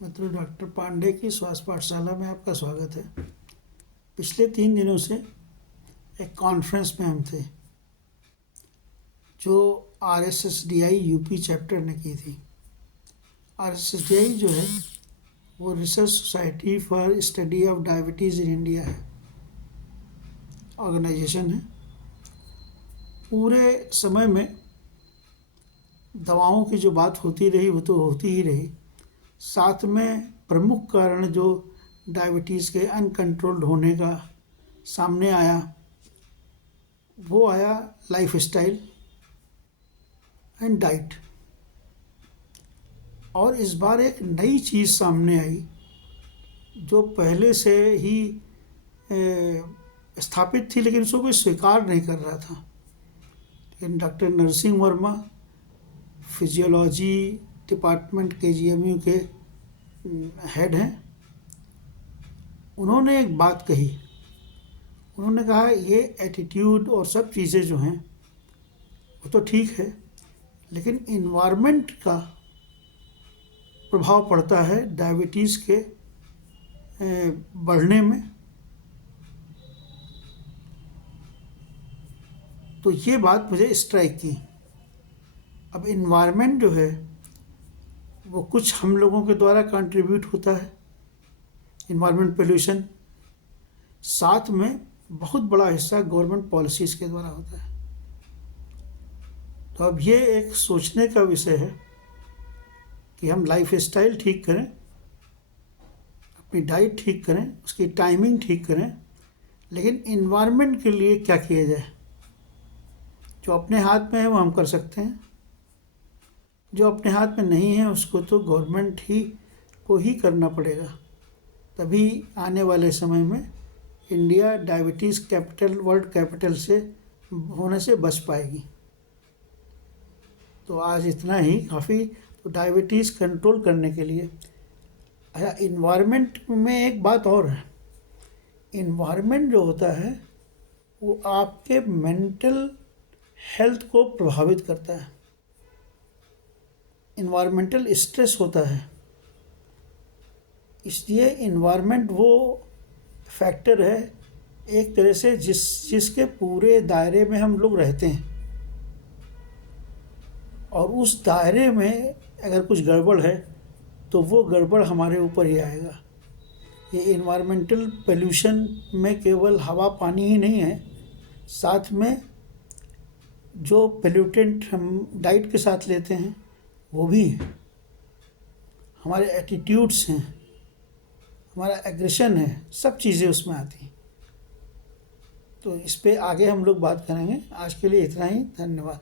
मित्रों, डॉक्टर पांडे की स्वास्थ्य पाठशाला में आपका स्वागत है। पिछले 3 दिनों से एक कॉन्फ्रेंस में हम थे जो RSSDI यूपी चैप्टर ने की थी। RSSDI जो है वो research society for study of diabetes in India है, ऑर्गेनाइजेशन है। पूरे समय में दवाओं की जो बात होती रही वो तो होती ही रही, साथ में प्रमुख कारण जो डायबिटीज़ के अनकंट्रोल्ड होने का सामने आया वो आया लाइफस्टाइल एंड डाइट। और इस बार एक नई चीज़ सामने आई जो पहले से ही स्थापित थी, लेकिन उसको कोई स्वीकार नहीं कर रहा था। लेकिन doctor Narsingh Verma, physiology department KGMU के हेड हैं, उन्होंने एक बात कही। उन्होंने कहा ये एटीट्यूड और सब चीज़ें जो हैं वो तो ठीक है, लेकिन इन्वायरमेंट का प्रभाव पड़ता है डायबिटीज़ के बढ़ने में। तो ये बात मुझे स्ट्राइक की। अब इन्वायरमेंट जो है वो कुछ हम लोगों के द्वारा कंट्रीब्यूट होता है, इन्वायरमेंट पोल्यूशन, साथ में बहुत बड़ा हिस्सा गवर्नमेंट पॉलिसीज़ के द्वारा होता है। तो अब ये एक सोचने का विषय है कि हम लाइफस्टाइल ठीक करें, अपनी डाइट ठीक करें, उसकी टाइमिंग ठीक करें, लेकिन इन्वायरमेंट के लिए क्या किया जाए। जो अपने हाथ में है वो हम कर सकते हैं, जो अपने हाथ में नहीं है उसको तो गवर्नमेंट ही को ही करना पड़ेगा। तभी आने वाले समय में India diabetes capital, world capital से होने से बच पाएगी। तो आज इतना ही काफ़ी। तो डायबिटीज़ कंट्रोल करने के लिए अच्छा, इन्वायरमेंट में एक बात और है। इन्वायरमेंट जो होता है वो आपके मेंटल हेल्थ को प्रभावित करता है। इन्वायरमेंटल स्ट्रेस होता है, इसलिए इन्वायरमेंट वो फैक्टर है एक तरह से जिसके पूरे दायरे में हम लोग रहते हैं, और उस दायरे में अगर कुछ गड़बड़ है तो वो गड़बड़ हमारे ऊपर ही आएगा। ये इन्वायरमेंटल पोल्यूशन में केवल हवा पानी ही नहीं है, साथ में जो पोल्यूटेंट हम डाइट के साथ लेते हैं वो भी है, हमारे एटीट्यूड्स हैं, हमारा एग्रेशन है, सब चीज़ें उसमें आती हैं। तो इस पे आगे हम लोग बात करेंगे। आज के लिए इतना ही, धन्यवाद।